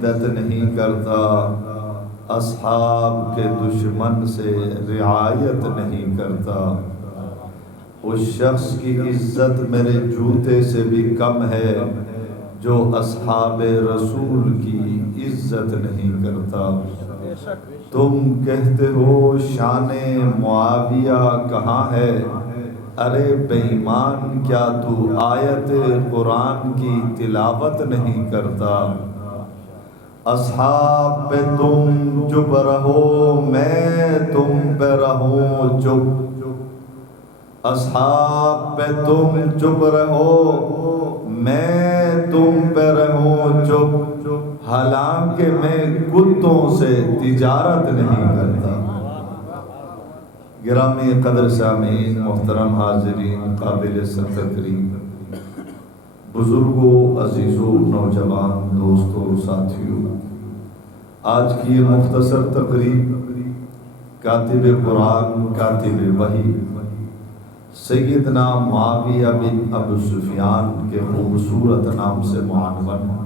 عدت نہیں کرتا، اصحاب کے دشمن سے رعایت نہیں کرتا، اس شخص کی عزت میرے جوتے سے بھی کم ہے جو اصحاب رسول کی عزت نہیں کرتا۔ تم کہتے ہو شان معاویہ کہاں ہے، ارے بے ایمان کیا تو آیت قرآن کی تلاوت نہیں کرتا؟ اصحاب پہ تم چپ رہو، میں تم پہ رہوں چپ، اصحاب پہ تم چپ رہو، میں تم پہ رہوں چپ، حالانکہ میں کتوں سے تجارت نہیں کرتا۔ گرامی قدر سامعین، محترم حاضرین، قابل تقریم بزرگوں، عزیزوں، نوجوان دوستوں، ساتھیوں، آج کی یہ مختصر تقریب کاتب قرآن، کاتب وحی سیدنا معاویہ بن ابو سفیان کے خوبصورت نام سے معنون ہے۔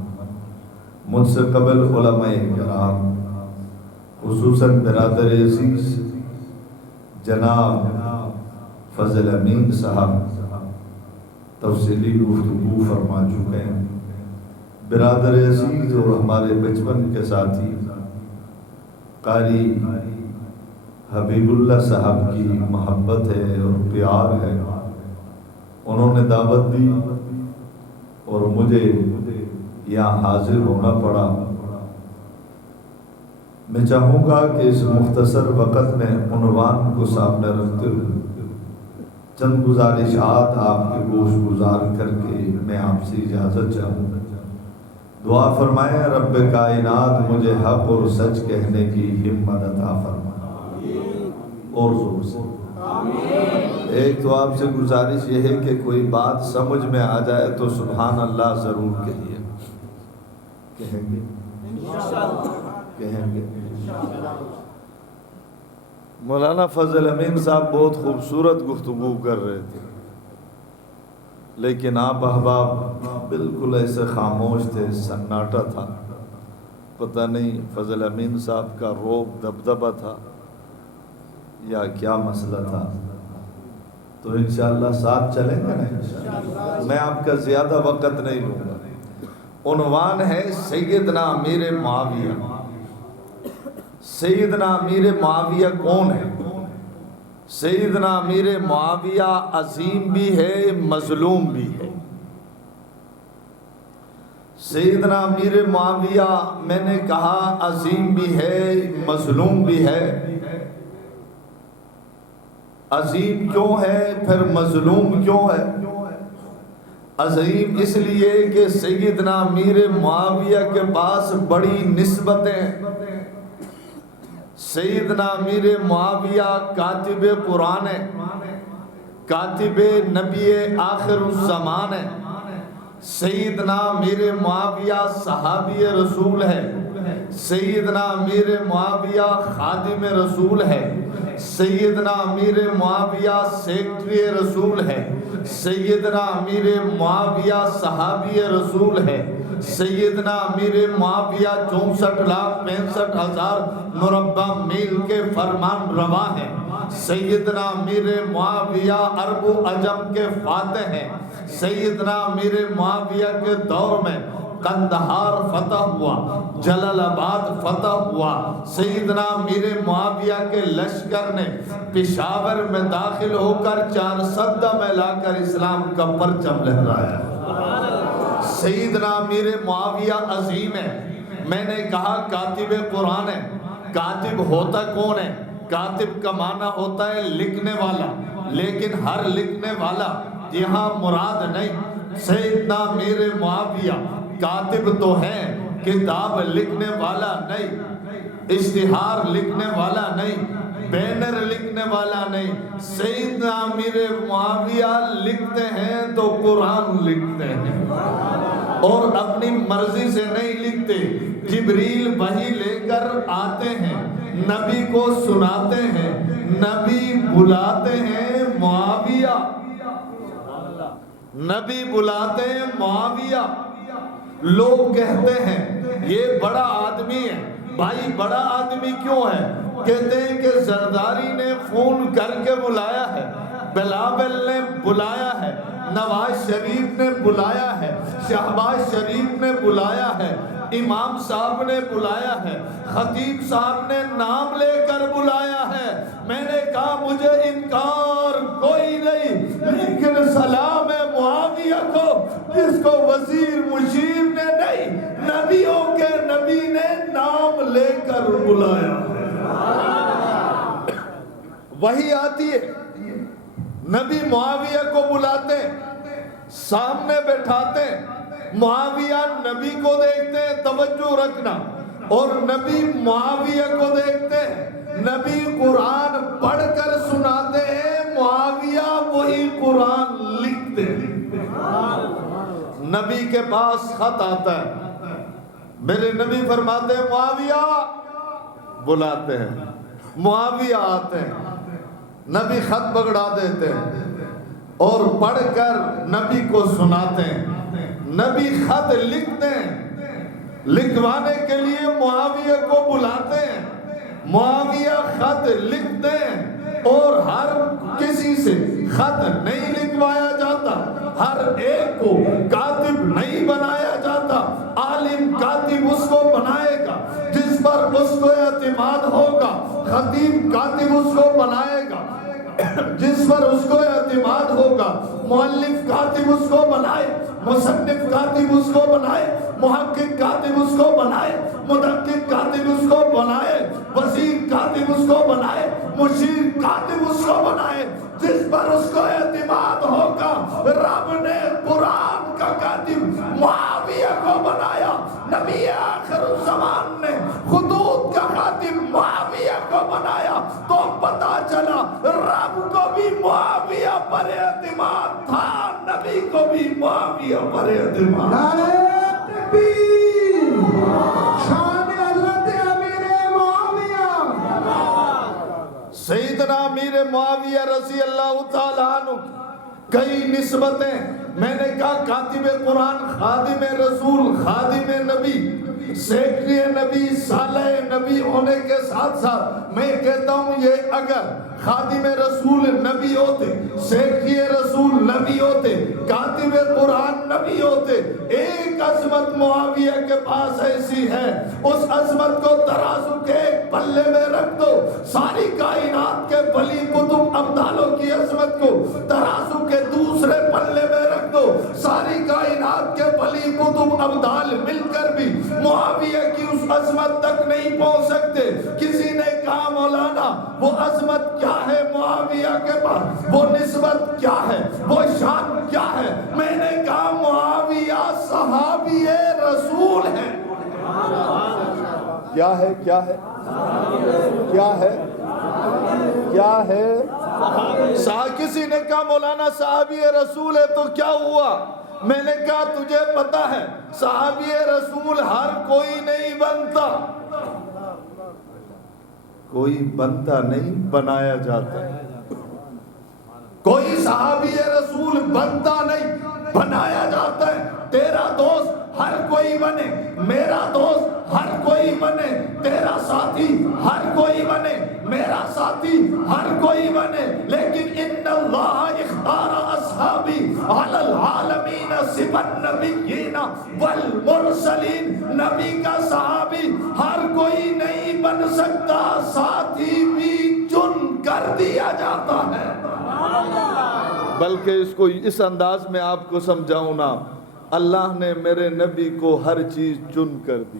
مجھ سے قبل علماء کرام، خصوصاً برادر عزیز جناب فضل امین صاحب تفصیلی گفتگو فرما چکے ہیں۔ برادر عزیز اور ہمارے بچپن کے ساتھی قاری حبیب اللہ صاحب کی محبت ہے اور پیار ہے، انہوں نے دعوت دی اور مجھے یہاں حاضر ہونا پڑا۔ میں چاہوں گا کہ اس مختصر وقت میں عنوان کو سامنے رکھتے ہوئے چند گزارشات آپ کے گوش گزار کر کے میں آپ سے اجازت چاہوں گا۔ دعا فرمائیں رب کائنات مجھے حق اور سچ کہنے کی ہمت عطا فرمائے، اور زور سے ایک تو آپ سے گزارش یہ ہے کہ کوئی بات سمجھ میں آ جائے تو سبحان اللہ ضرور کہیے۔ کہیں گے؟ کہیں گے؟ مولانا فضل امین صاحب بہت خوبصورت گفتگو کر رہے تھے، لیکن آپ احباب بالکل ایسے خاموش تھے، سناٹا تھا۔ پتہ نہیں فضل امین صاحب کا روب دبدبہ تھا یا کیا مسئلہ تھا۔ تو انشاءاللہ ساتھ چلیں گے نا؟ میں آپ کا زیادہ وقت نہیں لوں گا۔ عنوان ہے سیدنا امیر معاویہ۔ سیدنا امیر معاویہ کون ہے؟ سیدنا امیر معاویہ عظیم بھی ہے، مظلوم بھی ہے۔ سیدنا امیر معاویہ میں نے کہا عظیم بھی ہے، مظلوم بھی ہے۔ عظیم کیوں ہے پھر مظلوم کیوں ہے؟ عظیم اس لیے کہ سیدنا امیر معاویہ کے پاس بڑی نسبتیں ہیں۔ سیدنا امیر معاویہ کاتب قرآن ہے، کاتب نبی آخر الزمان ہے۔ سیدنا امیر معاویہ صحابی رسول ہے، سیدنا امیر معاویہ خادم رسول ہے، سیدنا امیر معاویہ سیکٹری رسول ہے، سیدنا امیر معاویہ صحابی رسول ہے، سیدنا امیر معاویہ 64,65,000 مربع میل کے فرمان روا ہیں۔ سیدنا امیر معاویہ عرب و عجم کے فاتح ہیں۔ سیدنا امیر معاویہ کے دور میں قندہار فتح ہوا، جلال آباد فتح ہوا۔ سیدنا امیر معاویہ کے لشکر نے پشاور میں داخل ہو کر 4 سدہ میں لا کر اسلام کا پرچم لہرایا۔ سیدنا امیر معاویہ عظیم ہے۔ میں نے کہا کاتب قرآن ہے۔ کاتب ہوتا کون ہے؟ کاتب کا معنی ہوتا ہے لکھنے والا، لیکن ہر لکھنے والا یہاں مراد نہیں۔ سیدنا امیر معاویہ کاتب تو ہے، کتاب لکھنے والا نہیں، اشتہار لکھنے والا نہیں، بینر لکھنے والا نہیں۔ سیدنا امیر معاویہ لکھتے ہیں تو قرآن لکھتے ہیں، اور اپنی مرضی سے نہیں لکھتے۔ جبریل وحی لے کر آتے ہیں، نبی کو سناتے ہیں، نبی بلاتے ہیں معاویہ، نبی بلاتے ہیں معاویہ، لوگ کہتے ہیں یہ بڑا آدمی ہے. بھائی بڑا آدمی کیوں ہے؟ کہتے ہیں کہ زرداری نے فون کر کے بلایا ہے، بلاول نے بلایا ہے، نواز شریف نے بلایا ہے، شہباز شریف نے بلایا ہے، امام صاحب نے بلایا ہے، خطیب صاحب نے نام لے کر بلایا ہے. میں نے کہا مجھے انکار کوئی نہیں، لیکن سلام ہے معاویہ کو جس کو وزیر مشیر نے نہیں، نبیوں کے نبی نے نام لے کر بلایا ہے. وہی آتی ہے، نبی معاویہ کو بلاتے سامنے بیٹھاتے، معاویہ نبی کو دیکھتے ہیں، توجہ رکھنا، اور نبی معاویہ کو دیکھتے ہیں. نبی قرآن پڑھ کر سناتے ہیں، معاویہ وہی قرآن لکھتے ہیں. نبی کے پاس خط آتا ہے، میرے نبی فرماتے ہیں معاویہ، بلاتے ہیں، معاویہ آتے ہیں، نبی خط پکڑا دیتے ہیں اور پڑھ کر نبی کو سناتے ہیں. نبی خط لکھتے ہیں، لکھوانے کے لیے معاویہ کو بلاتے ہیں، معاویہ خط لکھتے ہیں، اور ہر کسی سے خط نہیں لکھوایا جاتا، ہر ایک کو کاتب نہیں بنایا جاتا. عالم کاتب اس کو بنائے گا جس پر اس کو اعتماد ہوگا، خطیب کاتب اس کو بنائے گا جس پر اس کو اعتماد ہوگا، مؤلف کاتب اس کو بنائے، مصنف کاتب اس کو بنائے، محقق کاتب اس کو بنائے، مدقق کاتب اس کو بنائے، وزیر کاتب اس کو بنائے، مشیر کاتب اس کو بنائے، جس پر اس کو اعتماد ہوگا. رب نے قرآن کا کاتب معاویہ کو بنایا، نبی آخر الزمان نے خطوط کا کاتب معاویہ کو بنایا. تو پتا چلا رب کو بھی معاویہ پر اعتماد تھا، نبی کو بھی معاویہ پر اعتماد. نعرہ تکبیر، شان حضرت امیر معاویہ. سیدنا امیر معاویہ رضی اللہ تعالیٰ عنہ کئی نسبتیں. میں نے کہا کاتب قرآن، خادم رسول، خادم نبی، سیکرٹری نبی، صالح نبی ہونے کے ساتھ ساتھ میں کہتا ہوں یہ اگر خادم رسول نبی ہوتے، سیکرٹری رسول نبی ہوتے، کاتب قرآن نبی ہوتے، ایک عظمت معاویہ کے پاس ایسی ہے، اس عظمت کو ترازو کے ایک پلے میں رکھ دو، ساری کائنات کے ولی کتب ابدالوں کی عظمت کو ترازو کے دوسرے پلے میں رکھ دو، ساری کائنات کے ولی کتب ابدال مل کر بھی معاویہ کی اس عظمت تک نہیں پہنچ سکتے. کسی نے کہا مولانا وہ عظمت کیا ہے معاویہ کے پاس، وہ نسبت کیا ہے، وہ شان کیا ہے؟ میں نے کہا معاویہ صحابی رسول ہے. کیا ہے کیا ہے کیا ہے کیا ہے؟ کسی نے کہا مولانا صحابی رسول ہے تو کیا ہوا؟ میں نے کہا تجھے پتا ہے صحابی رسول ہر کوئی نہیں بنتا، کوئی بنتا نہیں، بنایا جاتا ہے. کوئی صحابی رسول بنتا نہیں، بنایا جاتا ہے. تیرا دوست ہر کوئی بنے، میرا دوست ہر کوئی بنے، تیرا ساتھی ہر کوئی بنے، میرا ساتھی ہر کوئی بنے، لیکن ان اللہ اختار اصحابی علی العالمین سوى النبیین والمرسلین. نبی کا صحابی ہر کوئی نہیں بن سکتا، ساتھی بھی چن کر دیا جاتا ہے. بلکہ اس کو اس انداز میں آپ کو سمجھاؤں نا، اللہ نے میرے نبی کو ہر چیز چن کر دی.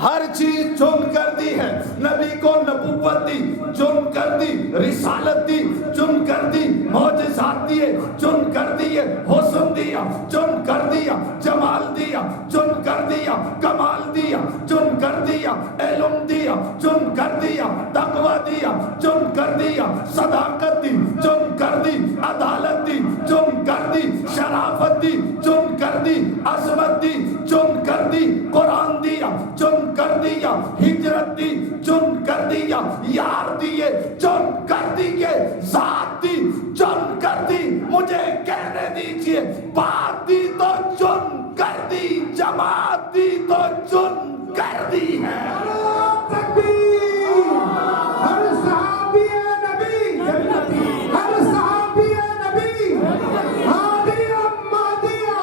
ہر چیز چن کر دی ہے. نبی کو نبوت دی، چن کر دی، رسالت دی، چن کر دی، معجزات دیے، چن کر دیے، حسن دیا، چن کر دیا، جمال دیا، چن کر دیا، کمال دیا، چن کر دیا، علم دیا، چن کر دیا، تقوی دیا، چن کر دیا، صداقت دی، چن کر دی، عدالت دی، چن کر دی، شرافت دی، چن کر دی، عظمت دی، چن کر دی، قرآن دیا، چن کر دیا، ہجرت دی، چن کر دیا، یار دیے، چن کر دیے، ذات دی، چن کر دی. مجھے کہنے دیجئے بات دی تو چن کر دی، جماعت دی تو چن کر دی ہے۔ تکبیر، ہر صحابی نبی، ہر صحابی نبی، ہادیہ مہدیہ،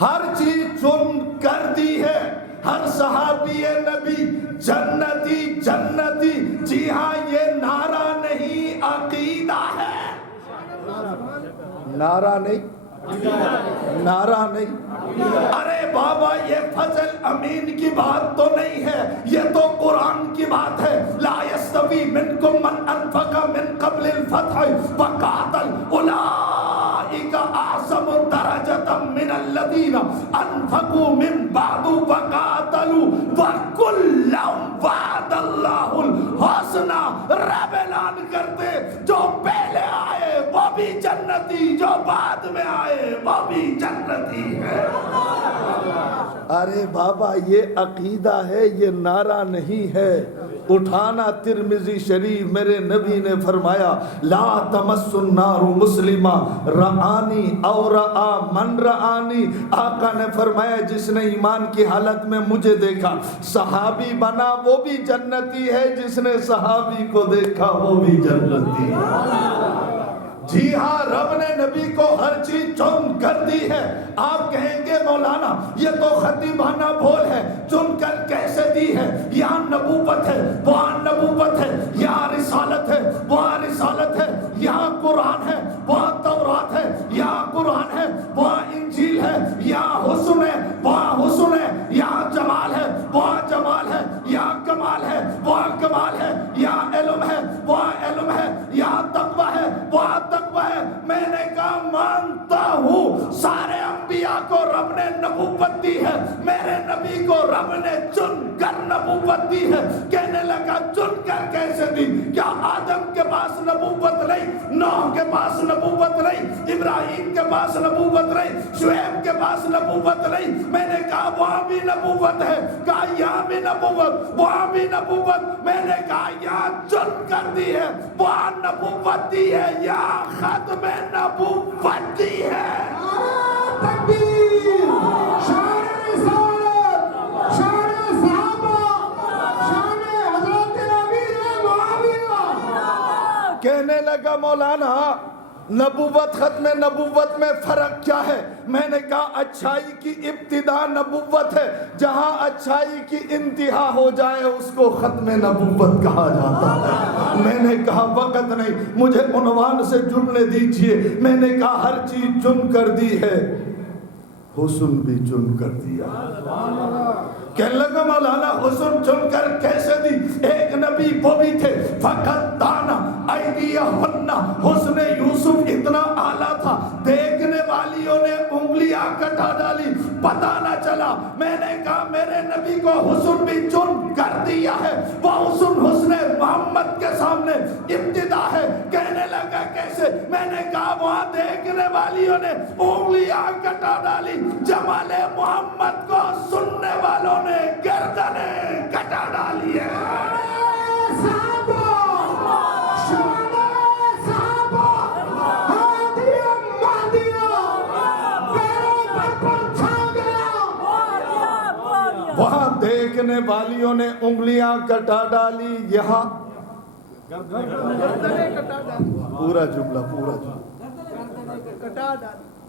ہر چیز چن کر دی ہے، ہر صحابی نبی جنتی جنتی۔ جی ہاں، یہ نعرہ نہیں عقیدہ ہے۔ نعرہ نہیں، نعرہ نہیں۔ ارے بابا، یہ فضل امین کی بات تو نہیں ہے، یہ تو قرآن کی بات ہے۔ لا یستوی منکم من انفق من قبل الفتح وقاتل اولئک اعظم درجۃ من الذین انفقوا من بعد وقاتلوا وکلا وعد اللہ الحسنی۔ رب اعلان کرتے جو پہلے آئے وہ بھی جنتی، جو بعد میں آئے وہ بھی جنتی ہے۔ ارے بابا، یہ عقیدہ ہے، یہ نعرہ نہیں ہے۔ اٹھانا ترمذی شریف، میرے نبی نے فرمایا لا تمس النار مسلمہ رعانی او رعا من رعانی۔ آقا نے فرمایا جس نے ایمان کی حالت میں مجھے دیکھا صحابی بنا وہ بھی جنتی ہے، جس نے صحابی کو دیکھا وہ بھی جنتی ہے۔ جی ہاں، رب نے نبی کو ہر چیز چن کر دی ہے۔ آپ کہیں گے مولانا یہ تو خطیبانہ بول ہے، چن کر کیسے دی ہے؟ یہاں نبوت ہے، وہاں نبوت ہے، یہاں رسالت ہے، وہاں رسالت ہے، یہاں قرآن ہے، وہاں تورات ہے، یہاں قرآن ہے، وہاں انجیل ہے، یہاں حسن ہے، وہاں حسن ہے، یہاں جمال ہے، وہاں جمال ہے، یہاں کمال ہے، وہاں کمال ہے، یہاں علم ہے، وہاں علم ہے، یہاں تقوی ہے، وہاں تقوی ہے۔ میں نے کہا مانتا ہوں سارے انبیاء کو رب نے نبوت دی ہے، میرے نبی کو رب نے چن کر نبوت دی ہے۔ کہنے لگا چن کر کیسے دی؟ کیا آدم کے پاس نبوت نہیں، نوح کے پاس نبوت نہیں، ابراہیم کے پاس نبوت نہیں، شعیب کے پاس نبوت نہیں؟ میں نے کہا وہاں بھی نبوت ہے، کہا یہاں بھی نبوت، وہاں بھی نبوت۔ میں نے کہا یہاں چن کر دی ہے، وہاں نبوت دی ہے، یہاں ختم نبوت دی ہے۔ تکبیر، شان رسالت، شان صحابہ، شان حضرت امیر معاویہ۔ کہنے لگا مولانا نبوت ختم نبوت میں فرق کیا ہے؟ میں نے کہا اچھائی کی ابتدا نبوت ہے، جہاں اچھائی کی انتہا ہو جائے اس کو ختم نبوت کہا جاتا ہے۔ میں نے کہا وقت نہیں، مجھے عنوان سے جملے دیجئے۔ میں نے کہا ہر چیز چن کر دی ہے، حسن بھی چن کر دیا۔ کہنے لگا مولانا حسن چن کر کیسے دی؟ ایک نبی وہ بھی تھے فقط دانا ایدیہن، حسن یوسف اتنا اعلیٰ تھا دیکھنے والیوں نے انگلیاں کٹا ڈالی، پتہ نہ چلا۔ میں نے کہا میرے نبی کو حسن بھی چن کر دیا ہے، وہ حسن حسن محمد کے سامنے ابتدا ہے۔ کہنے لگا کیسے؟ میں نے کہا وہاں دیکھنے والیوں نے انگلیاں کٹا ڈالی، جمال محمد کو سننے والوں نے گردنیں کٹا ڈالی ہے۔ وہاں دیکھنے والیوں نے انگلیاں کٹا ڈالی، یہاں پورا جملہ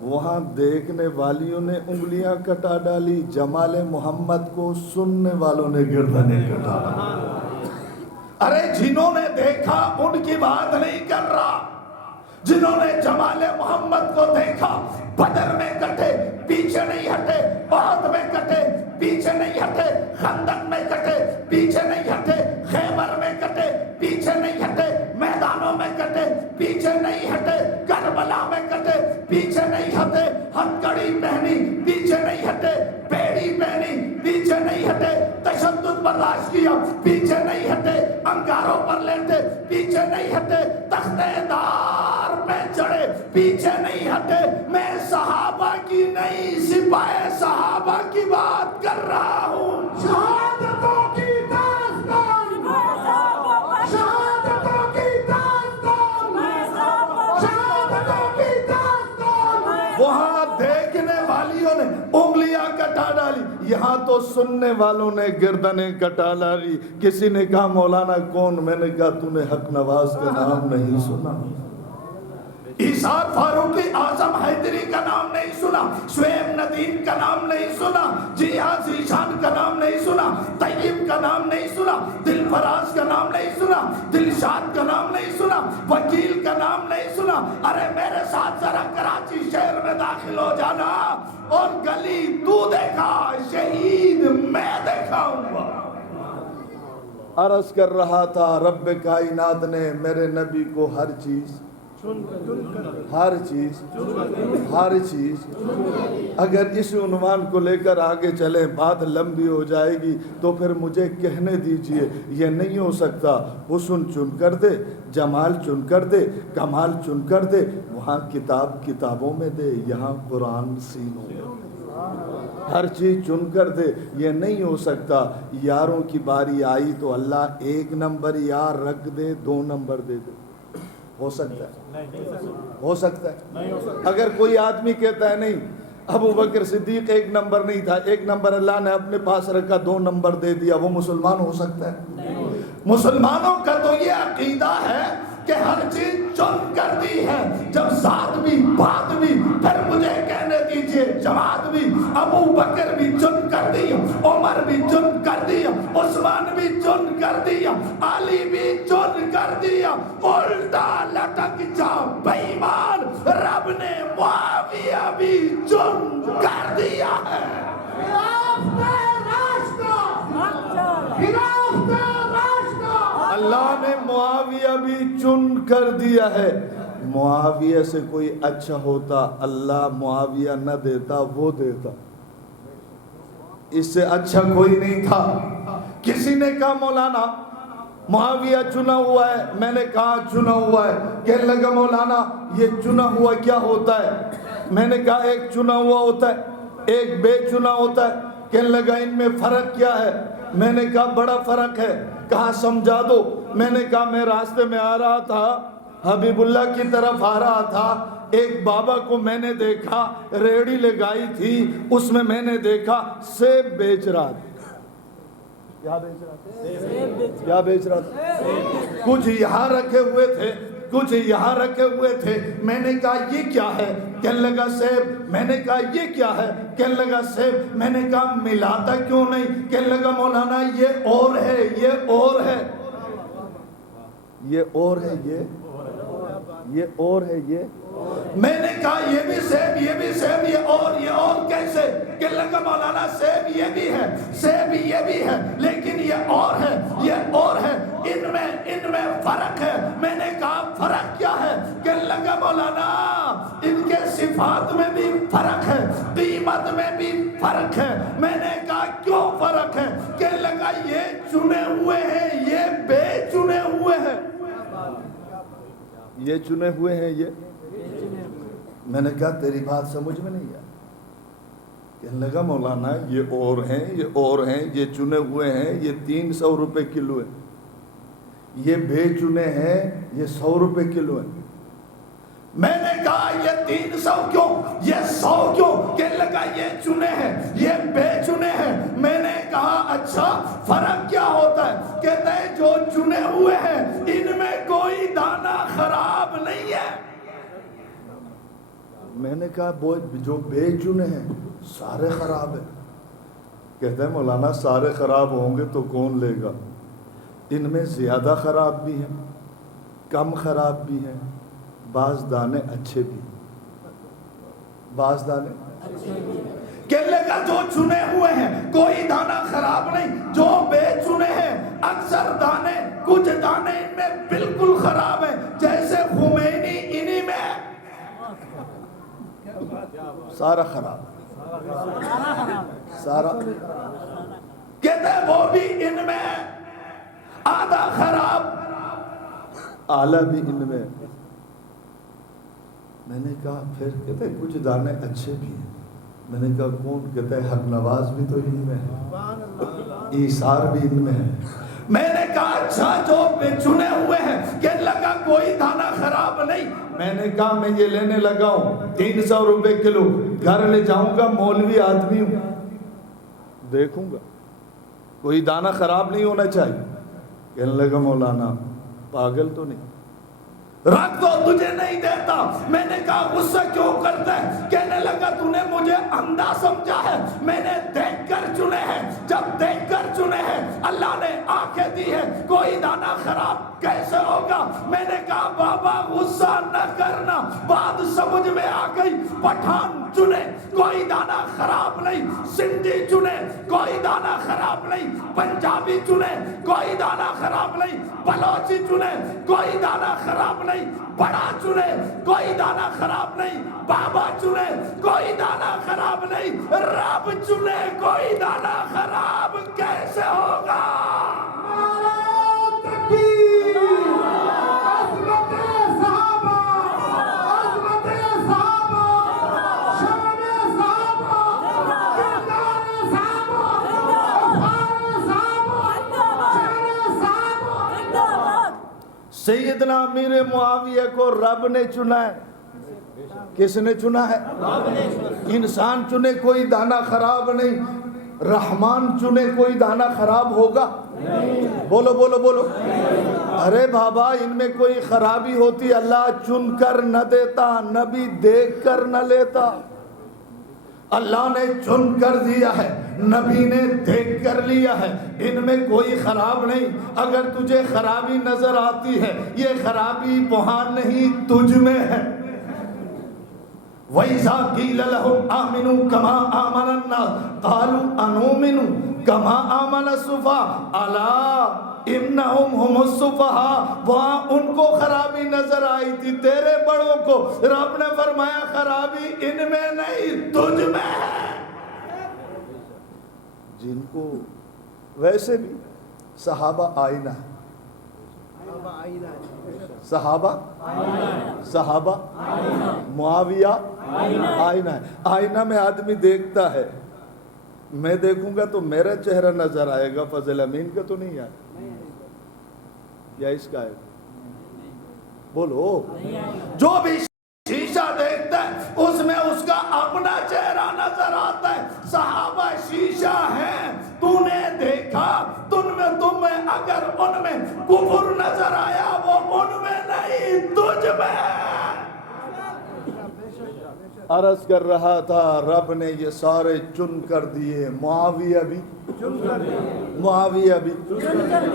وہاں دیکھنے والیوں نے انگلیاں کٹا ڈالی، جمال محمد کو سننے والوں نے گردنیں کٹا ڈالی۔ ارے جنہوں نے دیکھا ان کی بات نہیں کر رہا، جنہوں نے جمال محمد کو دیکھا بدر میں کٹے پیچھے نہیں ہٹے، احد میں کٹے پیچھے نہیں ہٹے، خندق میں کٹے پیچھے نہیں ہٹے، خیبر میں کٹے پیچھے نہیں ہٹے، میدانوں میں کٹے پیچھے نہیں ہٹے، کربلا میں کٹے پیچھے نہیں ہٹے، ہتھکڑی پہنی پیچھے نہیں ہٹے، بیڑی پہنی پیچھے نہیں ہٹے، تشدد برداشت کیا پیچھے نہیں ہٹے، انگاروں پر لیٹے پیچھے نہیں ہٹے، تختے دار پہ چڑھے پیچھے نہیں ہٹے۔ میں صحابہ کی نہیں سپاہ صحابہ کی بات کر رہا ہوں۔ شہادتوں کی داستان، شہادتوں کی داستان، شہادتوں کی داستان۔ والیوں نے انگلیاں کٹا ڈالی، یہاں تو سننے والوں نے گردنیں کٹا ڈالی۔ کسی نے کہا مولانا کون؟ میں نے کہا تو نے حق نواز کا نام نہیں سنا، ایثار فاروقی اعظم حیدری کا نام نہیں سنا، شعیب ندیم کا نام نہیں سنا، جہاد ذیشان کا نام نہیں سنا، طیب کا نام نہیں سنا، دل فراز کا نام نہیں سنا، دلشاد کا نام نہیں سنا، وکیل کا نام نہیں سنا۔ ارے میرے ساتھ ذرا کراچی شہر میں داخل ہو جانا اور گلی تو دیکھا، شہید میں دیکھا ہوں۔ عرض کر رہا تھا رب کائنات نے میرے نبی کو ہر چیز اگر اس عنوان کو لے کر آگے چلیں بات لمبی ہو جائے گی، تو پھر مجھے کہنے دیجئے یہ نہیں ہو سکتا حسن چن کر دے، جمال چن کر دے، کمال چن کر دے، وہاں کتابوں میں دے، یہاں قرآن سینوں میں، ہر چیز چن کر دے، یہ نہیں ہو سکتا۔ یاروں کی باری آئی تو اللہ 1 نمبر یار رکھ دے، 2 نمبر دے دے، ہو سکتا ہے؟ ہو سکتا ہے؟ اگر کوئی آدمی کہتا ہے نہیں ابو بکر صدیق 1 نمبر نہیں تھا، 1 نمبر اللہ نے اپنے پاس رکھا، 2 نمبر دے دیا، وہ مسلمان ہو سکتا ہے؟ مسلمانوں کا تو یہ عقیدہ ہے کہ ہر چیز چن کر دی ہے، جب ذات بھی بات بھی، پھر مجھے کہنے دیجئے جماعت بھی، ابو بکر بھی چن کر دی، عمر بھی چن کر دیا، عثمان بھی چن کر دیا، علی بھی چن کر دیا، الٹا لٹک جا بے ایمان، رب نے معاویہ بھی چن کر دیا ہے۔ اللہ نے معاویہ بھی چن کر دیا ہے۔ معاویہ سے کوئی اچھا ہوتا اللہ معاویہ نہ دیتا، وہ دیتا، اس سے اچھا کوئی نہیں تھا۔ کسی نے کہا مولانا معاویہ چنا ہوا ہے، میں نے کہا چنا ہوا ہے، کہنے لگا مولانا یہ چنا ہوا کیا ہوتا ہے؟ میں نے کہا ایک چنا ہوا ہوتا ہے، ایک بے چنا ہوتا ہے۔ کہنے لگا ان میں فرق کیا ہے؟ میں نے کہا بڑا فرق ہے۔ کہا سمجھا دو۔ میں نے کہا میں راستے میں آ رہا تھا، حبیب اللہ کی طرف آ رہا تھا، ایک بابا کو میں نے دیکھا، ریڑھی لگائی تھی، اس میں میں نے دیکھا سیب بیچ رہا تھا۔ کیا بیچ رہا تھا؟ کیا بیچ رہا تھا؟ کچھ یہاں رکھے ہوئے تھے، کچھ یہاں رکھے ہوئے تھے۔ میں نے کہا یہ کیا ہے؟ کہنے لگا سیب۔ میں نے کہا یہ کیا ہے؟ کہنے لگا سیب۔ میں نے کہا ملاتا کیوں نہیں؟ کہنے لگا مولانا یہ اور ہے، یہ اور ہے، یہ اور ہے، یہ اور ہے، یہ۔ میں نے کہا یہ بھی سیب، یہ بھی سیب، یہ اور کیسے؟ کہنے لگا مولانا سیب یہ بھی ہے، سیب یہ بھی ہے، لیکن یہ اور ہے، یہ اور ہے، ان میں فرق ہے۔ میں نے کہا فرق کیا ہے؟ کہنے لگا مولانا ان کے صفات میں بھی فرق ہے، قیمت میں بھی فرق ہے۔ میں نے کہا کیوں فرق ہے؟ کہنے لگا یہ چنے ہوئے ہیں، یہ بے چنے ہوئے ہیں۔ یہ چنے ہوئے ہیں، یہ۔ میں نے کہا تیری بات سمجھ میں نہیں آئی۔ کہنے لگا مولانا یہ اور ہیں، یہ اور ہیں، یہ چنے ہوئے ہیں، یہ 300 روپے کلو ہے، یہ بے چنے ہیں، یہ 100 روپے کلو ہے۔ میں نے کہا یہ 300 کیوں، یہ 100 کیوں؟ کہنے لگا یہ چنے ہیں، یہ بے چنے ہیں۔ میں نے کہا اچھا فرق کیا ہوتا ہے؟ کہتے ہیں جو چنے ہوئے ہیں ان میں کوئی دانہ خراب نہیں ہے۔ میں نے کہا جو بے چنے ہیں سارے خراب ہیں۔ کہتے ہیں مولانا سارے خراب ہوں گے تو کون لے گا؟ ان میں زیادہ خراب بھی ہیں، کم خراب بھی ہیں، بعض دانے اچھے بھی، بعض دانے کہنے لگا جو چنے ہوئے ہیں کوئی دانہ خراب نہیں، جو بے چنے ہیں اکثر دانے، کچھ دانے ان میں بالکل خراب ہیں، جیسے خمینی انہی میں سارا خراب، سارا کہتے ہیں وہ بھی ان میں آدھا خراب، آلہ بھی ان میں۔ میں نے کہا پھر؟ کہتے ہیں کچھ دانے اچھے بھی ہیں۔ میں نے کہا کون؟ کہتے ہیں حق نواز بھی تو ان میں ہے، ایثار بھی ان میں ہے، میں نے کہا اچھا جو چنے ہوئے ہیں، کہنے لگا کوئی دانہ خراب نہیں۔ میں نے کہا میں یہ لینے لگا ہوں 300 روپے کلو، گھر لے جاؤں گا، مولوی آدمی ہوں، دیکھوں گا کوئی دانہ خراب نہیں ہونا چاہیے۔ کہنے لگا مولانا پاگل تو نہیں، رکھ دو تجھے نہیں دیتا۔ میں نے کہا غصہ کیوں کرتا ہے؟ کہنے لگا تو نے مجھے اندھا سمجھا ہے، میں نے دیکھ کر چنے ہیں، جب دیکھ کر چنے ہیں اللہ نے آنکھیں دی ہے، کوئی دانہ خراب کیسے ہوگا؟ میں نے کہا بابا غصہ نہ کرنا، بات سمجھ میں آ گئی۔ پٹھان چنے کوئی دانہ خراب نہیں، سندھی چنے کوئی دانہ خراب نہیں، پنجابی چنے کوئی دانہ خراب نہیں، بلوچی چنے کوئی دانہ خراب نہیں، بڑا چنے کوئی دانہ خراب نہیں، بابا چنے کوئی دانہ خراب نہیں، رب چنے کوئی دانہ خراب کیسے ہوگا؟ تکبیر، عظمت صحابہ، عظمت صحابہ، شان صحابہ، کردار صحابہ، افعال صحابہ، شان صحابہ۔ سیدنا امیر معاویہ کو رب نے چنا ہے۔ کس نے چنا ہے؟ انسان چنے کوئی دانہ خراب نہیں، رحمان چنے کوئی دانہ خراب ہوگا؟ بولو بولو بولو۔ ارے بابا ان میں کوئی خرابی ہوتی اللہ چن کر نہ دیتا، نبی دیکھ کر نہ لیتا۔ اللہ نے چن کر دیا ہے، نبی نے دیکھ کر لیا ہے، ان میں کوئی خراب نہیں۔ اگر تجھے خرابی نظر آتی ہے، یہ خرابی وہاں نہیں تجھ میں ہے۔ وَإِذَا قِيلَ لَهُمْ آمِنُوا كَمَا آمَنَ النَّاسُ قَالُوا أَنُؤْمِنُ كَمَا آمَنَ السُّفَهَاءُ أَلَا إِنَّهُمْ هُمُ السُّفَهَاءُ۔ وہاں ان کو خرابی نظر آئی تھی، تیرے بڑوں کو۔ رب نے فرمایا خرابی ان میں نہیں تجھ میں ہے۔ جن کو ویسے بھی صحابہ آئینہ ہے، صحابہ معاویہ آئینہ ہے۔ آئینہ میں آدمی دیکھتا ہے، میں دیکھوں گا تو میرا چہرہ نظر آئے گا، فضل امین کا تو نہیں آئے یا اس کا آئے گا؟ بولو۔ جو بھی شیشہ دیکھتا ہے اس میں اس کا اپنا چہرہ نظر آتا ہے۔ صحابہ شیشہ ہیں، تو نے دیکھا تم میں اگر ان میں کفر نظر آیا وہ ان میں نہیں تجھ میں ہے۔ عرض کر رہا تھا رب نے یہ سارے چن کر دیے، معاویہ بھی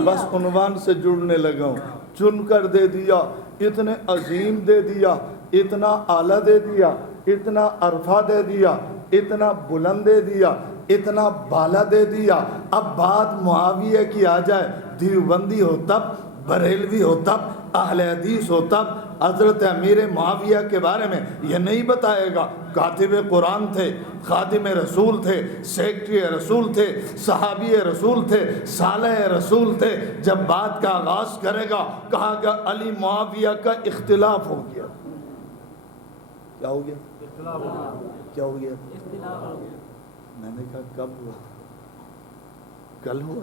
بس عنوان سے جڑنے لگا ہوں، چن کر دے دیا، اتنے عظیم دے دیا، اتنا اعلیٰ دے دیا، اتنا عرفہ دے دیا، اتنا بلند دے دیا، اتنا بالا دے دیا۔ اب بات معاویہ کی آ جائے، دیوبندی ہو تب، بریلوی ہو تب، اہل حدیث ہو تب حضرت امیر معاویہ کے بارے میں یہ نہیں بتائے گا کاتب قرآن تھے، خادم رسول تھے، سیکٹری رسول تھے، صحابی رسول تھے، صالح رسول تھے۔ جب بات کا آغاز کرے گا کہا گا علی معاویہ کا اختلاف ہو گیا۔ کیا ہو گیا؟ کیا ہو گیا؟ میں نے کہا کب ہوا؟ کل ہوا،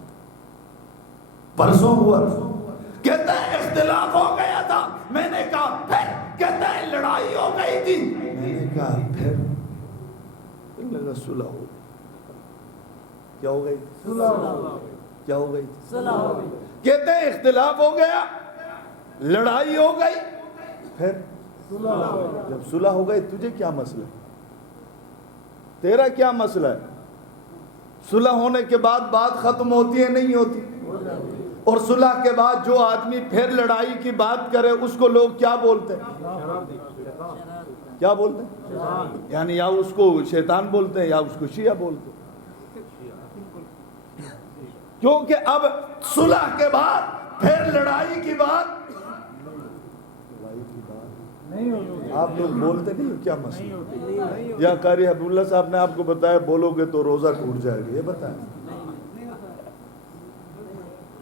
پرسوں ہوا۔ کہتا ہے اختلاف ہو گیا تھا۔ میں نے کہا پھر؟ کہتا ہے لڑائی ہو گئی تھی۔ میں نے کہا پھر؟ لگا صلح ہو گئی۔ کیا ہو گئی؟ کیا ہو گئی؟ کہتے ہیں اختلاف ہو گیا، لڑائی ہو گئی، پھر جب صلح ہو گئی تجھے کیا مسئلہ ہے؟ تیرا کیا مسئلہ ہے؟ صلح ہونے کے بعد بات ختم ہوتی ہے نہیں ہوتی؟ اور صلح کے بعد جو آدمی پھر لڑائی کی بات کرے اس کو لوگ کیا بولتے ہیں؟ کیا بولتے ہیں؟ یعنی یا اس کو شیطان بولتے ہیں یا اس کو شیعہ بولتے ہیں، کیونکہ اب صلح کے بعد پھر لڑائی کی بات آپ لوگ بولتے نہیں ہو، کیا مسئلہ؟ یا قاری حبیب اللہ صاحب نے آپ کو بتایا بولو گے تو روزہ ٹوٹ جائے گا، یہ بتائیں۔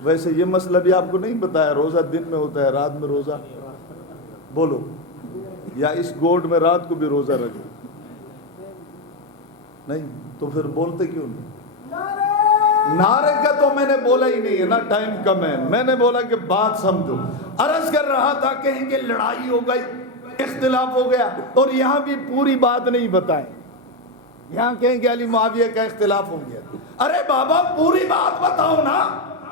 ویسے یہ مسئلہ بھی آپ کو نہیں بتایا، روزہ دن میں ہوتا ہے رات میں روزہ بولو، یا اس گوڈ میں رات کو بھی روزہ رکھو نہیں تو پھر بولتے کیوں نہیں؟ نعرے کا تو میں نے بولا ہی نہیں ہے نا، ٹائم کم ہے، میں نے بولا کہ بات سمجھو. عرض کر رہا تھا کہیں کہ لڑائی ہو گئی، اختلاف ہو گیا، اور یہاں بھی پوری بات نہیں بتائیں. یہاں کہیں کہ علی معاویہ کا اختلاف ہو گیا. ارے بابا پوری بات بتاؤ نا.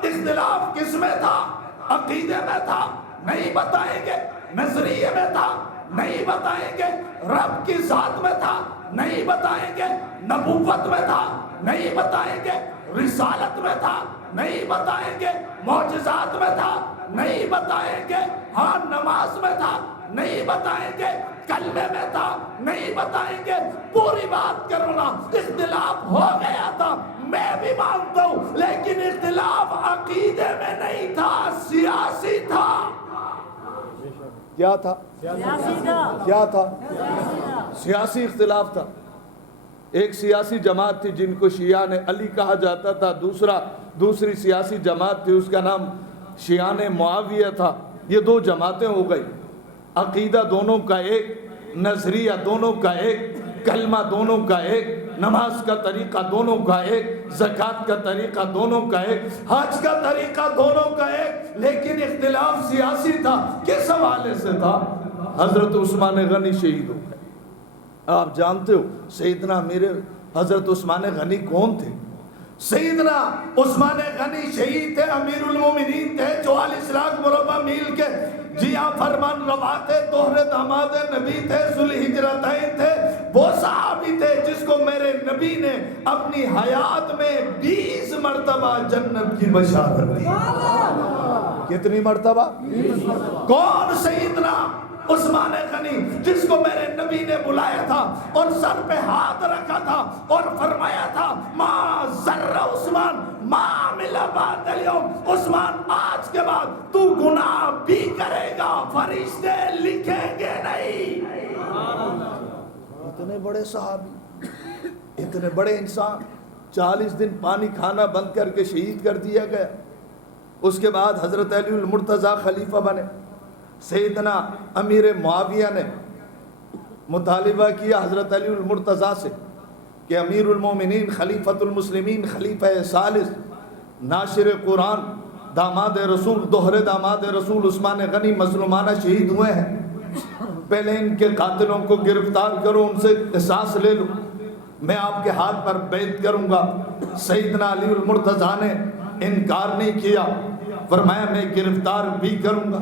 اختلاف کس میں تھا؟ عقیدے میں تھا؟ نہیں بتائیں گے. نظریے میں تھا؟ نہیں بتائیں گے. رب کی ذات میں تھا؟ نہیں بتائیں گے. نبوت میں تھا؟ نہیں بتائیں گے. رسالت میں تھا؟ نہیں بتائیں گے. معجزات میں تھا؟ نہیں بتائیں گے. ہاں نماز میں تھا؟ نہیں بتائیں گے. کلمے میں تھا؟ نہیں بتائیں گے. پوری بات کرو نا. اختلاف ہو گیا تھا، میں بھی مانتا ہوں، لیکن اختلاف عقیدے میں نہیں تھا، سیاسی تھا. کیا تھا؟ کیا تھا؟ سیاسی اختلاف تھا. ایک سیاسی جماعت تھی جن کو شیعان علی کہا جاتا تھا، دوسری سیاسی جماعت تھی اس کا نام شیعان معاویہ تھا. یہ دو جماعتیں ہو گئی. عقیدہ دونوں کا ایک، نظریہ دونوں کا ایک، کلمہ دونوں کا ایک، نماز کا طریقہ دونوں کا ایک، زکوٰۃ کا طریقہ دونوں کا ایک، حج کا طریقہ دونوں کا ایک، لیکن اختلاف سیاسی تھا. کس حوالے سے تھا؟ حضرت عثمان غنی شہید ہو گئے. آپ جانتے ہو سیدنا میرے حضرت عثمان غنی کون تھے؟ سیدنا عثمان غنی شہید تھے، امیر المومنین تھے، 44 لاکھ مربع میل کے جیاں فرمان روا تھے، دوہرے داماد نبی تھے، ذوالہجرتین تھے. وہ صحابی تھے جس کو میرے نبی نے اپنی حیات میں 20 مرتبہ جنت کی بشارت دی. کتنی مرتبہ؟ کون؟ سیدنا عثمان غنی، جس کو میرے نبی نے بلایا تھا اور سر پہ ہاتھ رکھا تھا اور فرمایا تھا ما ذر عثمان ما عمل بعد اليوم. عثمان آج کے بعد تو گناہ بھی کرے گا، فرشتے لکھیں گے نہیں. اتنے بڑے صحابی، اتنے بڑے انسان، 40 دن پانی کھانا بند کر کے شہید کر دیا گیا. اس کے بعد حضرت علی المرتضیٰ خلیفہ بنے. سیدنا امیر معاویہ نے مطالبہ کیا حضرت علی المرتضیٰ سے کہ امیر المومنین، خلیفۃ المسلمین، خلیفہ ثالث، ناشر قرآن، داماد رسول، دوہرے داماد رسول عثمان غنی مظلومانہ شہید ہوئے ہیں. پہلے ان کے قاتلوں کو گرفتار کرو، ان سے قصاص لے لو، میں آپ کے ہاتھ پر بیعت کروں گا. سیدنا علی المرتضیٰ نے انکار نہیں کیا، فرمایا میں گرفتار بھی کروں گا،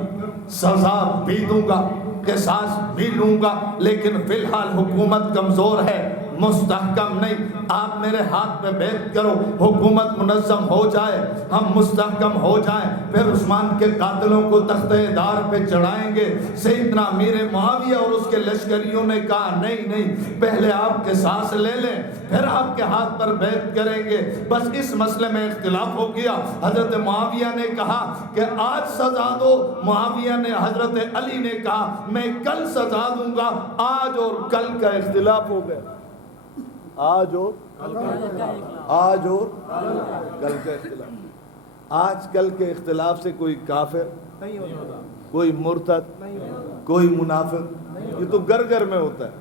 سزا بھی دوں گا، قصاص بھی لوں گا، لیکن فی الحال حکومت کمزور ہے، مستحکم نہیں. آپ میرے ہاتھ پہ بیعت کرو، حکومت منظم ہو جائے، ہم مستحکم ہو جائیں، پھر عثمان کے قاتلوں کو تختہ دار پہ چڑھائیں گے. سیدنا امیر معاویہ اور اس کے لشکریوں نے کہا نہیں نہیں، پہلے آپ قصاص لے لیں، پھر آپ کے ہاتھ پر بیعت کریں گے. بس اس مسئلے میں اختلاف ہو گیا. حضرت معاویہ نے کہا کہ آج سزا دو، معاویہ نے، حضرت علی نے کہا میں کل سزا دوں گا. آج اور کل کا اختلاف ہو گیا. آج اور کل کا اختلاف. آج کل کے اختلاف سے کوئی کافر نہیں ہوتا، کوئی مرتد، کوئی منافق. یہ تو گھر گھر میں ہوتا ہے.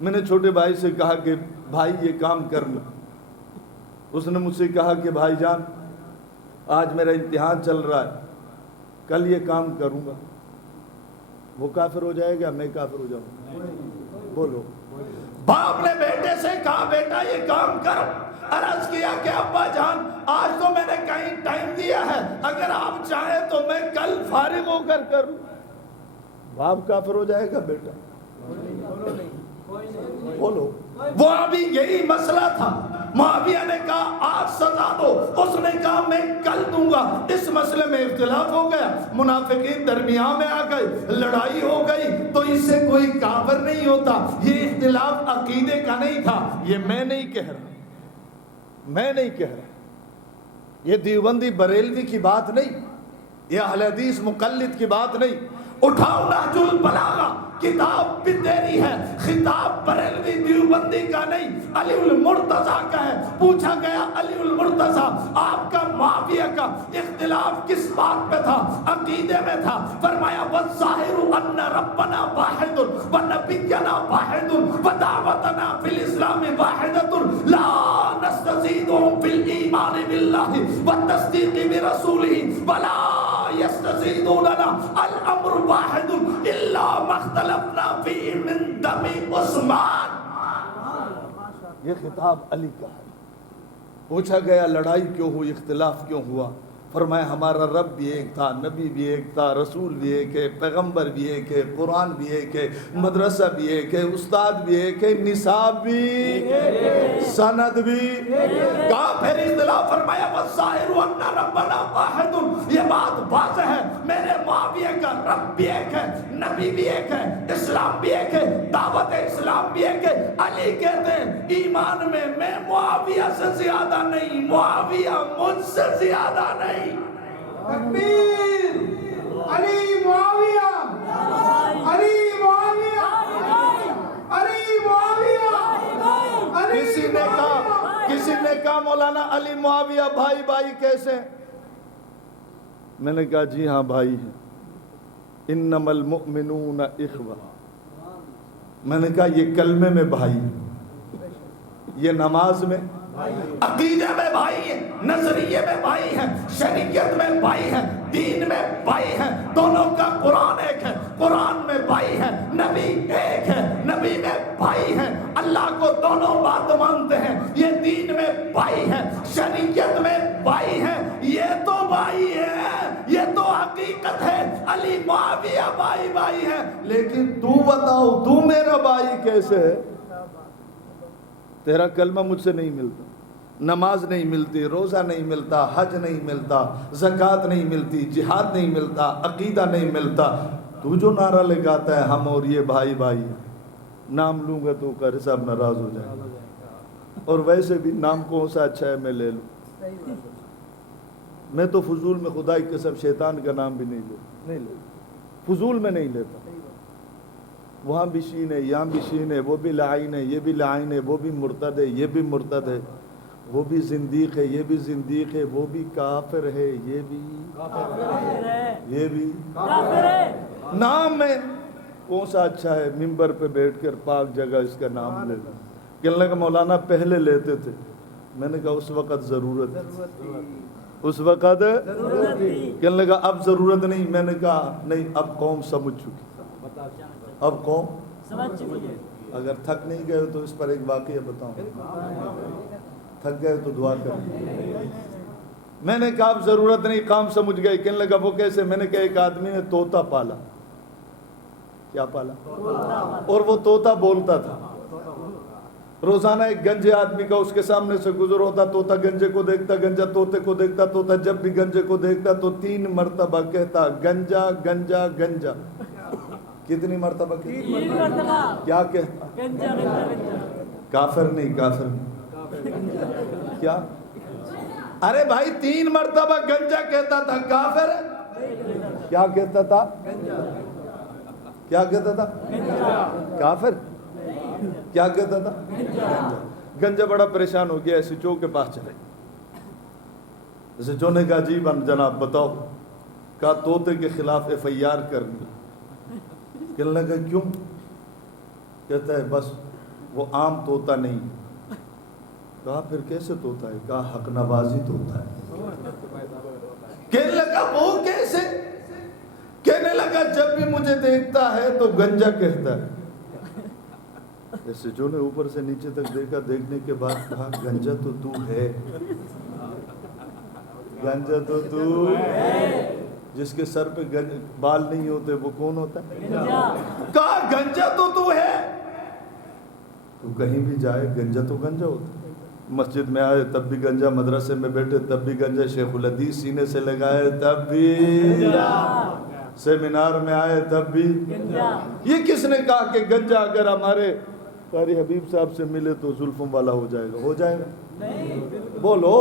میں نے چھوٹے بھائی سے کہا کہ بھائی یہ کام کر لو. اس نے مجھ سے کہا کہ بھائی جان آج میرا امتحان چل رہا ہے، کل یہ کام کروں گا. وہ کافر ہو جائے گا، میں کافر ہو جاؤں گا؟ بولو. باپ نے بیٹے سے کہا بیٹا یہ کام کرو. عرض کیا کہ ابا جان آج تو میں نے کہیں ٹائم دیا ہے، اگر آپ چاہیں تو میں کل فارغ ہو کر کروں. باپ کافر ہو جائے گا بیٹا؟ بولو. وہ ابھی یہی مسئلہ تھا. معاویہ نے کہا آج سزا دو، اس نے کہا میں کل دوں گا. اس مسئلے میں اختلاف ہو گیا، منافقین درمیان میں آ گئے، لڑائی ہو گئی. تو اس سے کوئی کافر نہیں ہوتا. یہ اختلاف عقیدے کا نہیں تھا. یہ میں نہیں کہہ رہا، میں نہیں کہہ رہا. یہ دیوبندی بریلوی کی بات نہیں، یہ اہل حدیث مقلد کی بات نہیں. اٹھاؤ نہج البلاغہ کتاب بھی تیری ہے. خطاب بریلوی دیوبندی کا نہیں، علی المرتضیٰ کا ہے. پوچھا گیا علی المرتضیٰ آپ کا معاویہ کا اختلاف کس بات پہ تھا؟ عقیدے میں تھا. فرمایا والظاہر ان ربنا واحد ونبینا واحد ودعوتنا فی الاسلام واحدۃ لا نستزیدهم فی الایمان باللہ والتصدیق برسولہ ولا یستزیدوننا الامر واحد الا ما اختلفنا فیہ من دم عثمان. یہ خطاب علی کا ہے. پوچھا گیا لڑائی کیوں ہوئی، اختلاف کیوں ہوا؟ فرمایا ہمارا رب بھی ایک تھا، نبی بھی ایک تھا، رسول بھی ایک ہے، پیغمبر بھی ایک ہے، قرآن بھی ایک ہے، مدرسہ بھی ایک ہے، استاد بھی ایک ہے، نصاب بھی، سند بھی. کہاں پھر اختلاف؟ فرمایا والظاہر ان ربنا واحد. یہ بات واضح ہے، میرے معاویہ کا رب بھی ایک ہے، نبی بھی ایک ہے، اسلام بھی ایک ہے، دعوت اسلام بھی ایک ہے. علی کہتے ہیں ایمان میں میں معاویہ سے زیادہ نہیں، معاویہ مجھ سے زیادہ نہیں. تکبیر! علی معاویہ، علی معاویہ، علی معاویہ، علی کسی نے کہا مولانا علی معاویہ بھائی بھائی کیسے؟ میں نے کہا جی ہاں بھائی ہیں. انما المؤمنون اخوہ. میں نے کہا یہ کلمے میں بھائی، یہ نماز میں، عقیدے میں بھائی ہیں، نظریے میں بھائی ہیں، شریعت میں بھائی ہیں، دین میں بھائی ہیں. دونوں کا قرآن ایک ہے، قرآن میں بھائی ہیں. نبی ایک ہے، نبی میں بھائی ہیں. اللہ کو دونوں بات مانتے ہیں، یہ دین میں بھائی ہیں، شریعت میں بھائی ہیں. یہ تو بھائی ہے، یہ تو حقیقت ہے. علی معاویہ بھائی بھائی ہیں. لیکن تو بتاؤ تو میرا بھائی کیسے ہے؟ تیرا کلمہ مجھ سے نہیں ملتا، نماز نہیں ملتی، روزہ نہیں ملتا، حج نہیں ملتا، زکوٰۃ نہیں ملتی، جہاد نہیں ملتا، عقیدہ نہیں ملتا. تو جو نعرہ لگاتا ہے ہم اور یہ بھائی بھائی ہیں. نام لوں گا تو قاری صاحب ناراض ہو جائے گا. اور ویسے بھی نام کون سا اچھا ہے میں لے لوں. میں تو فضول میں خدا کی قسم شیطان کا نام بھی نہیں لے فضول میں نہیں لیتا. وہاں بھی شین ہے، یہاں بھی شین ہے، وہ بھی لعین ہے، یہ بھی لعین ہے، وہ بھی مرتد ہے، یہ بھی مرتد ہے، وہ بھی زندیق ہے، یہ بھی زندیق ہے، وہ بھی کافر ہے، یہ بھی کافر ہے. نام میں کون سا اچھا ہے؟ ممبر پہ بیٹھ کر پاک جگہ اس کا نام لے لیں. کہنے لگا مولانا پہلے لیتے تھے. میں نے کہا اس وقت ضرورت تھی، اس وقت کہنے لگا اب ضرورت نہیں. میں نے کہا نہیں، اب قوم سمجھ چکی، اب قوم سمجھ چکی ہے. اگر تھک نہیں گئے تو اس پر ایک واقعہ بتاؤں. تھک گئے تو دعا کریں. میں نے کہا اب ضرورت نہیں، قوم سمجھ گئی. کہنے لگا وہ کیسے؟ میں نے کہا ایک آدمی نے طوطا پالا. کیا پالا؟ اور وہ طوطا بولتا تھا. روزانہ ایک گنجے آدمی کا اس کے سامنے سے گزر ہوتا، طوطا گنجے کو دیکھتا، گنجا طوطے کو دیکھتا. طوطا جب بھی گنجے کو دیکھتا تو 3 مرتبہ کہتا گنجا گنجا گنجا. کتنی مرتبہ کہتا؟ کیا کہتا؟ کافر نہیں، کافر نہیں. کیا؟ ارے بھائی 3 مرتبہ گنجا کہتا تھا، کافر ہے؟ کیا کہتا تھا؟ کیا کہتا تھا؟ کافر. کیا کہتا تھا؟ گنجا. بڑا پریشان ہو گیا، ایس ایچ او کے پاس چلے. ایس ایچ او نے کہا جی جناب بتاؤ. کہا طوطے کے خلاف FIR کرنی. کہنے لگا کیوں؟ کہتا ہے بس وہ عام طوطا نہیں. کہا پھر کیسے طوطا ہے؟ کہا حق نوازی طوطا ہے. کہنے لگا وہ کیسے؟ کہنے لگا جب بھی مجھے دیکھتا ہے تو گنجا کہتا ہے. ایسے جو نے اوپر سے نیچے تک دیکھا، دیکھنے کے بعد کہا گنجا تو تو ہے، گنجا تو تو ہے. جس کے سر پہ بال نہیں ہوتے وہ کون ہوتا ہے؟ کہا گنجا تو تو ہے. تو کہیں بھی جائے گنجا تو گنجا ہوتا ہے. مسجد میں آئے تب بھی گنجا، مدرسے میں بیٹھے تب بھی گنجا، شیخ الحدیث سینے سے لگائے تب بھی، سیمینار میں آئے تب بھی. یہ کس نے کہا کہ گنجا اگر ہمارے قاری حبیب صاحب سے ملے تو زلفوں والا ہو جائے گا؟ ہو جائے گا؟ بولو.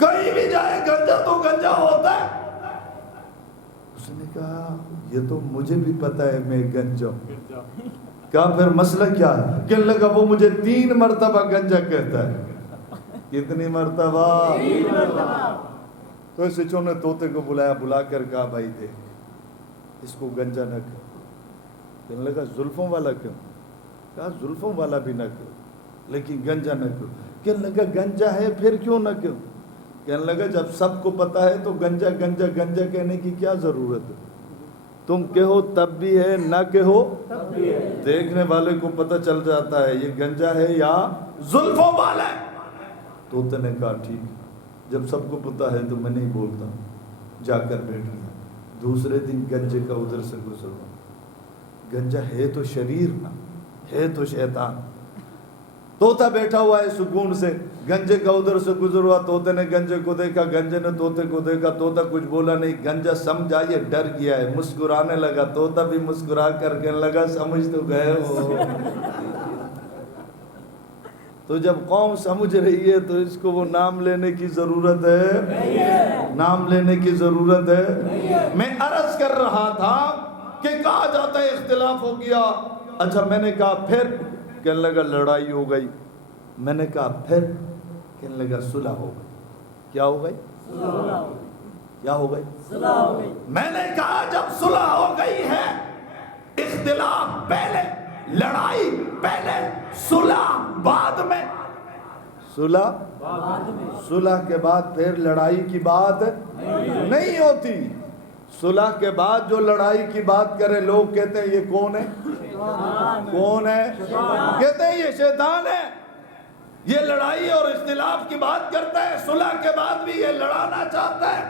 کہیں بھی جائے گنجا تو گنجا ہوتا ہے. اس نے کہا یہ تو مجھے بھی پتا ہے میں گنجا ہوں. کہا پھر مسئلہ کیا ہے؟ کہنے لگا وہ مجھے 3 مرتبہ گنجا کہتا ہے. کتنی مرتبہ؟ تو اس چچوں نے طوطے کو بلایا, بلا کر کہا بھائی دے اس کو گنجا نہ کر. کہنے لگا زلفوں والا کیوں؟ کہا زلفوں والا بھی نہ کر لیکن گنجا نہ کر. کہنے لگا گنجا ہے پھر کیوں نہ کر؟ کہنے لگا جب سب کو پتا ہے تو گنجا گنجا گنجا کہنے کی کیا ضرورت ہے؟ تم کہو تب بھی ہے, نہ کہو دیکھنے والے کو پتہ چل جاتا ہے یہ گنجا ہے یا زلفوں والا ہے. طوطے نے کہا ٹھیک جب سب کو پتا ہے تو میں نہیں بولتا. جا کر بیٹھ گیا. دوسرے دن گنجے کا ادھر سے گزرا. گنجا ہے تو شریر نا, ہے تو شیطان. طوطا بیٹھا ہوا ہے سکون سے, گنجے کا ادھر سے گزر ہوا. طوطے نے گنجے کو دیکھا, گنجے نے طوطے کو دیکھا. طوطا کچھ بولا نہیں. گنجا سمجھا یہ ڈر گیا ہے, مسکرانے لگا. طوطا بھی مسکرا کر کہنے لگا سمجھ تو گئے ہو. تو جب قوم سمجھ رہی ہے تو اس کو وہ نام لینے کی ضرورت ہے؟ نام لینے کی ضرورت ہے؟ میں عرض کر رہا تھا کہ کہا جاتا ہے اختلاف ہو گیا. اچھا میں نے کہا پھر؟ کہنے لگا لڑائی ہو گئی. میں نے کہا پھر؟ کہنے لگا صلح ہو گئی. کیا ہو گئی؟ کیا ہو گئی؟ میں نے کہا جب صلح ہو گئی ہے, اختلاف پہلے, لڑائی پہلے, صلح بعد میں. صلح کے بعد پھر لڑائی کی بات نہیں ہوتی. صلح کے بعد جو لڑائی کی بات کرے لوگ کہتے ہیں یہ کون ہے؟ کون ہے؟ کہتے ہیں یہ شیطان ہے. یہ لڑائی اور اختلاف کی بات کرتا ہے, صلح کے بعد بھی یہ لڑانا چاہتا ہے.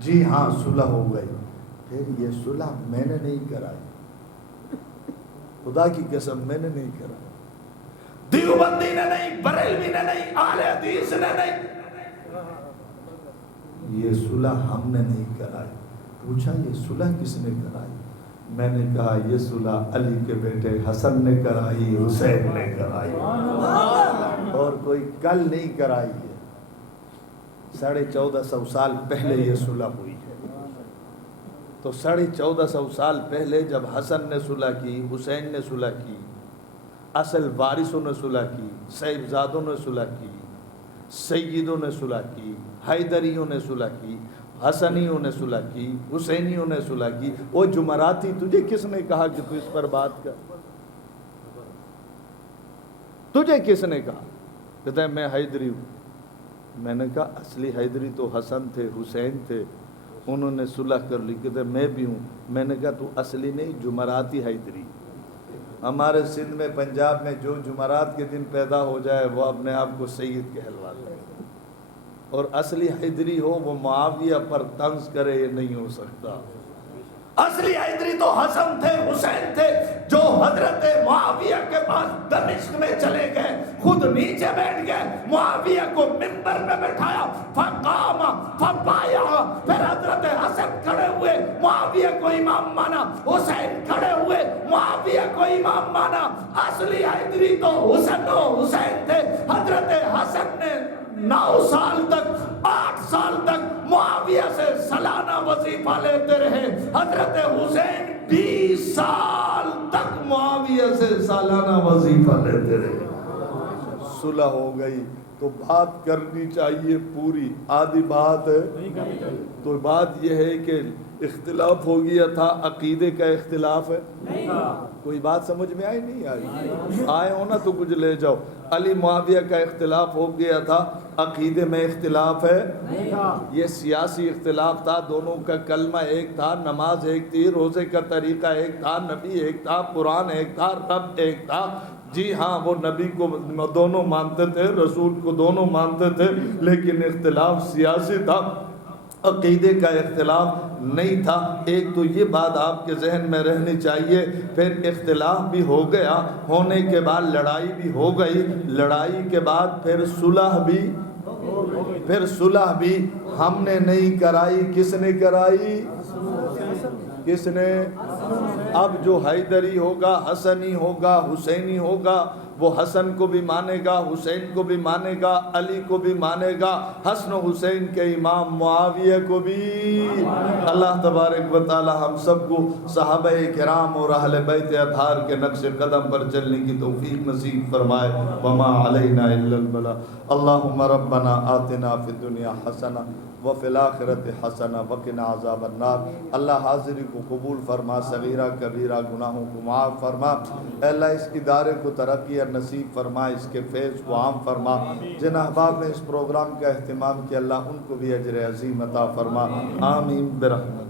جی ہاں صلح ہو گئی. پھر یہ صلح میں نے نہیں کرائی, خدا کی قسم میں نے نہیں کرائی. دیوبندی نے نہیں, بریلوی نے نہیں, اہل حدیث نے نہیں. یہ صلح ہم نے نہیں کرائی. پوچھا یہ صلح کس نے کرائی؟ میں نے کہا یہ صلح علی کے بیٹے حسن نے کرائی, حسین نے کرائی, اور کوئی کل نہیں کرائی ہے. 1450 سال پہلے یہ صلح ہوئی ہے. تو 1450 سال پہلے جب حسن نے صلح کی, حسین نے صلح کی, اصل وارثوں نے صلح کی, صاحبزادوں نے صلح کی, سیدوں نے صلح کی, حیدریوں نے صلح کی, حسنیوں نے صلح کی, حسینیوں نے صلح کی. وہ جمعراتی تجھے کس نے کہا کہ تو اس پر بات کر؟ تجھے کس نے کہا؟ کہتا ہے میں حیدری ہوں. میں نے کہا اصلی حیدری تو حسن تھے, حسین تھے, انہوں نے صلح کر لی. کہتے میں بھی ہوں. میں نے کہا تو اصلی نہیں, جمعراتی حیدری. ہمارے سندھ میں, پنجاب میں جو جمعرات کے دن پیدا ہو جائے وہ اپنے آپ کو سید کہلواتا ہے, اور اصلی حیدری ہو وہ معاویہ پر طنز کرے یہ نہیں ہو سکتا. اصلی حیدری تو حسن تھے, حسین تھے, جو حضرت معاویہ کے پاس دمشق میں چلے گئے, خود نیچے بیٹھ گئے, معاویہ کو منبر میں بٹھایا, فقام فبایا. پھر حضرت حسن کھڑے ہوئے, معاویہ کو امام مانا, حسین کھڑے ہوئے, معاویہ کو امام مانا. اصلی حیدری تو حسن و حسین تھے. حضرت حسن نے 9 سال تک, 8 سال تک معاویہ سے سالانہ وظیفہ لیتے رہے. حضرت حسین 20 سال تک معاویہ سے سالانہ وظیفہ لیتے رہے. صلح ہو گئی تو بات کرنی چاہیے پوری, آدھی بات ہے. تو بات یہ ہے کہ اختلاف ہو گیا تھا, عقیدے کا اختلاف ہے. کوئی بات سمجھ میں آئی نہیں آئی؟ آئے ہو نا تو کچھ لے جاؤ. علی معاویہ کا اختلاف ہو گیا تھا, عقیدے میں اختلاف ہے. یہ سیاسی اختلاف تھا, دونوں کا کلمہ ایک تھا, نماز ایک تھی, روزے کا طریقہ ایک تھا, نبی ایک تھا, قرآن ایک تھا, رب ایک تھا. جی ہاں وہ نبی کو دونوں مانتے تھے, رسول کو دونوں مانتے تھے, لیکن اختلاف سیاسی تھا, عقیدے کا اختلاف نہیں تھا. ایک تو یہ بات آپ کے ذہن میں رہنی چاہیے. پھر اختلاف بھی ہو گیا, ہونے کے بعد لڑائی بھی ہو گئی, لڑائی کے بعد پھر صلح بھی, پھر صلح بھی ہم نے نہیں کرائی. کس نے کرائی؟ کس نے؟ اب جو حیدری ہوگا، حسنی ہوگا، حسینی ہوگا، وہ حسن کو بھی مانے گا، حسین کو بھی مانے گا، علی کو بھی مانے گا، حسن و حسین کے امام معاویہ کو بھی۔ اللہ تبارک و تعالی ہم سب کو صحابہ کرام اور اہل بیت اطہار کے نقش قدم پر چلنے کی توفیق نصیب فرمائے۔ وما علینا الا البلاغ۔ اللہم ربنا آتنا فی الدنیا حسنہ وفی الآخرۃ حسنہ وقنا عذاب النار۔ اللہ حاضری کو قبول فرما، صغیرہ کبیرہ گناہوں کو معاف فرما۔ اے اللہ اس ادارے کو ترقی اور نصیب فرما، اس کے فیض کو عام فرما۔ جن احباب نے اس پروگرام کا اہتمام کیا اللہ ان کو بھی اجر عظیم عطا فرما۔ آمین برحمتک۔